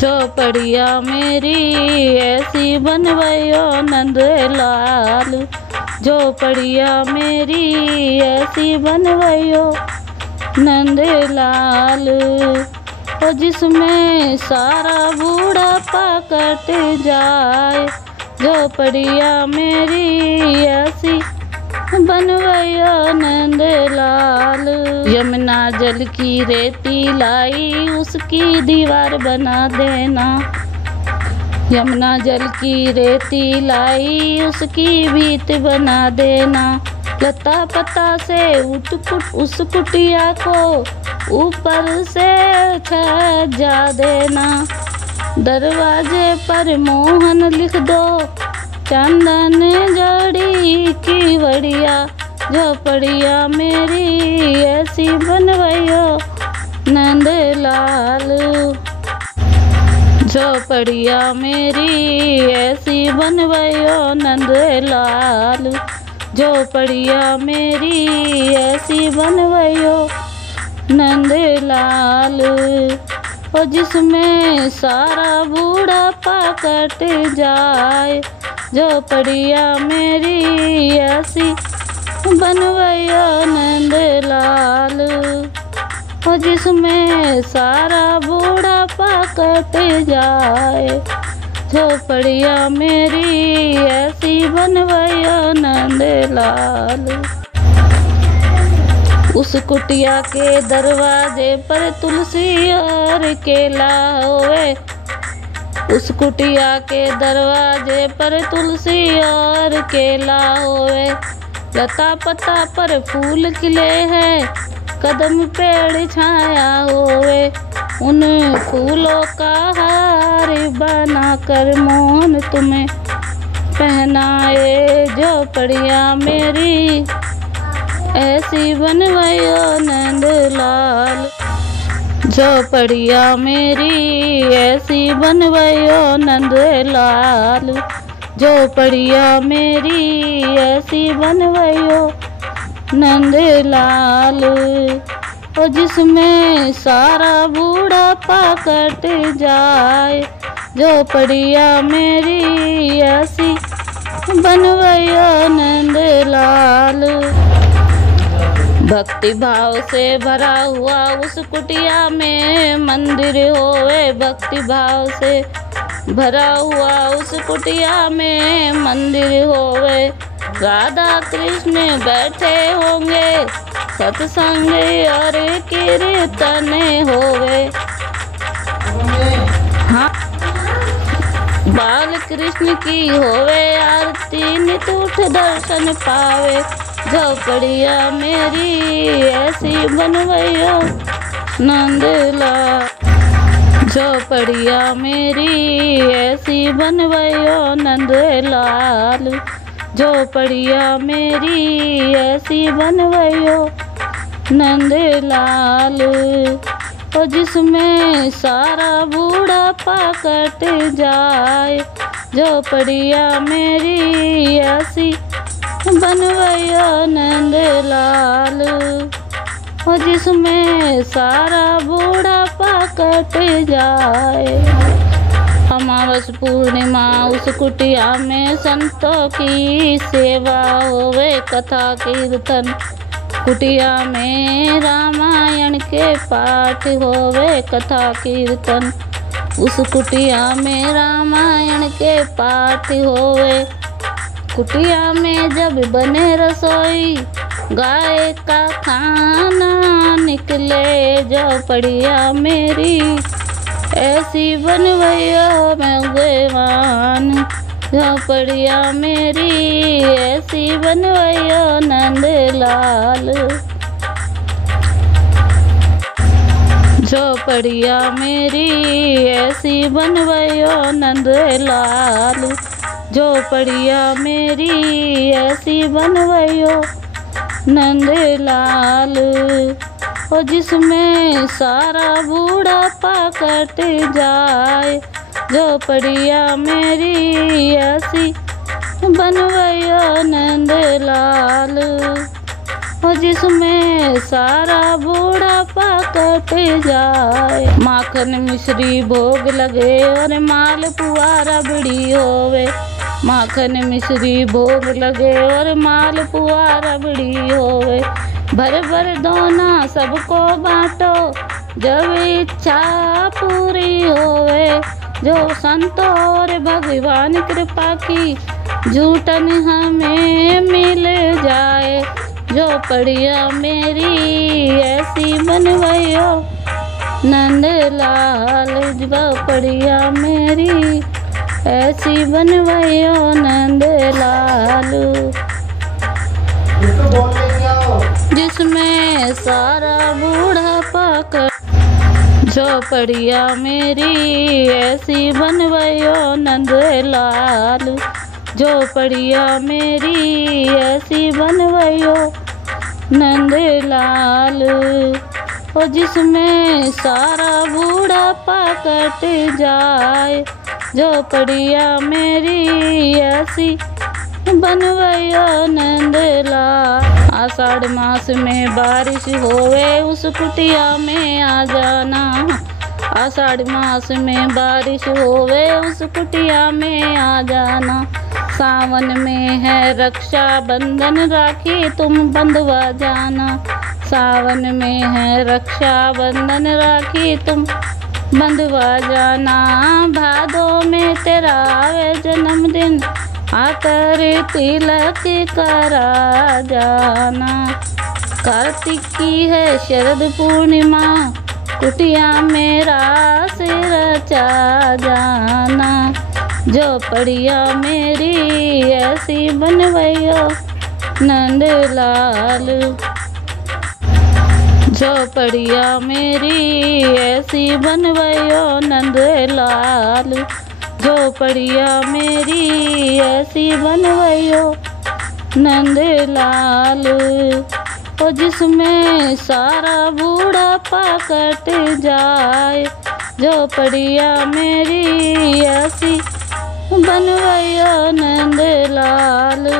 झोपड़िया मेरी ऐसी बनवयो नंदलाल। झोपड़िया मेरी ऐसी बनवयो नंदलाल। ओ जिसमें सारा बूढ़ापा कट जाए। झोपड़िया मेरी ऐसी बनवयो नंदलाल। यमुना जल की रेती लाई उसकी दीवार बना देना। यमुना जल की रेती लाई उसकी भीत बना देना। लता पता से उस कुटिया को ऊपर से छजा देना। दरवाजे पर मोहन लिख दो चंदन जोड़ी की बढ़िया। झोपड़िया मेरी ऐसी बनवयो नंदलाल। झोपड़िया मेरी ऐसी बनवयो नंदलाल। झोपड़िया मेरी ऐसी बनवयो नंदलाल। ओ जिसमें सारा बूढ़ापा कट जाए। झोपड़िया मेरी ऐसी बनवयो नंदलाल। ओ जिसमें सारा बूढ़ापा कट जाए। झोपड़िया मेरी ऐसी बनवयो नंदलाल। उस कुटिया के दरवाजे पर तुलसी और केला होवे। उस कुटिया के दरवाजे पर तुलसी और केला होवे। लता पता पर फूल खिले हैं कदम पेड़ छाया होवे। उन फूलों का हार बना कर मोहन तुम्हें पहनाए। झोपड़िया मेरी ऐसी बनवयो नंदलाल। झोपड़िया मेरी ऐसी बनवयो नंदलाल। झोपड़िया मेरी ऐसी बनवयो नंदलाल। ओ जिसमें सारा बूढ़ापा कट जाए। झोपड़िया मेरी ऐसी बनवयो नंदलाल। भक्ति भाव से भरा हुआ उस कुटिया में मंदिर होवे। भक्ति भाव से भरा हुआ उस कुटिया में मंदिर होवे। राधा कृष्ण बैठे होंगे सत्संग और कीर्तन होवे। हाँ, बाल कृष्ण की होवे आरती नित उठ दर्शन पावे। झोपड़िया मेरी ऐसी बनवयो नंदलाल। झोपड़िया मेरी ऐसी बनवयो नंदलाल। झोपड़िया मेरी ऐसी बनवयो नंदलाल। ओ जिसमें सारा बूढ़ापा कट जाए। झोपड़िया मेरी ऐसी बनवयो नंदलाल। ओ जिसमें सारा बूढ़ापा कट जाए। अमावस पूर्णिमा उस कुटिया में संतों की सेवा होवे। कथा कीर्तन कुटिया में रामायण के पाठ होवे। कथा कीर्तन उस कुटिया में रामायण के पाठ होवे। कुटिया में जब बने रसोई गाय का खाना निकले। झोपड़िया मेरी ऐसी बनवयो भगवान। झोपड़िया मेरी ऐसी बनवयो नंदलाल। झोपड़िया मेरी ऐसी बनवयो नंदलाल। झोपड़िया मेरी ऐसी बनवयो नंदलाल। ओ जिसमें सारा बूढ़ापा कट जाए। झोपड़िया मेरी ऐसी बनवयो नंदलाल। हो जिसमें सारा बूढ़ापा कट जाए। माखन मिश्री भोग लगे और माल पुआ रबड़ी होवे। माखन मिश्री भोग लगे और माल पुआ रबड़ी होवे। भर भर दोना सबको बांटो जब इच्छा पूरी होवे। जो संतों और भगवान कृपा की झूठन हमें मिल जाए। जो पड़िया मेरी ऐसी बनवैयो नंदलाल। जो पड़िया मेरी ऐसी बनवैयो नंदलाल। जिसमें सारा बूढ़ापा कर। झोपड़िया मेरी ऐसी बनवैयो नंदलाल। झोपड़िया मेरी ऐसी बनवैयो नंदलाल। और जिसमें सारा बूढ़ापा कट जाए। झोपड़िया मेरी ऐसी बनवैयो नंदलाल। आषाढ़ मास में बारिश होवे उस कुटिया में आ जाना। आषाढ़ मास में बारिश होवे उस कुटिया में आ जाना। सावन में है रक्षा बंधन राखी तुम बंधवा जाना। सावन में है रक्षा बंधन राखी तुम बंधवा जाना। भादो में तेरा आवे जन्मदिन आकर तिलक करा जाना। कार्तिक की है शरद पूर्णिमा कुटिया मेरा सिर रचा जाना। झोपड़िया मेरी ऐसी बनवैयो नंदलाल। झोपड़िया मेरी ऐसी बनवैयो नंदलाल। झोपड़िया मेरी ऐसी बनवैयो नंदलाल। और जिसमें सारा बूढ़ापा कट जाए। झोपड़िया मेरी ऐसी बनवैयो नंदलाल।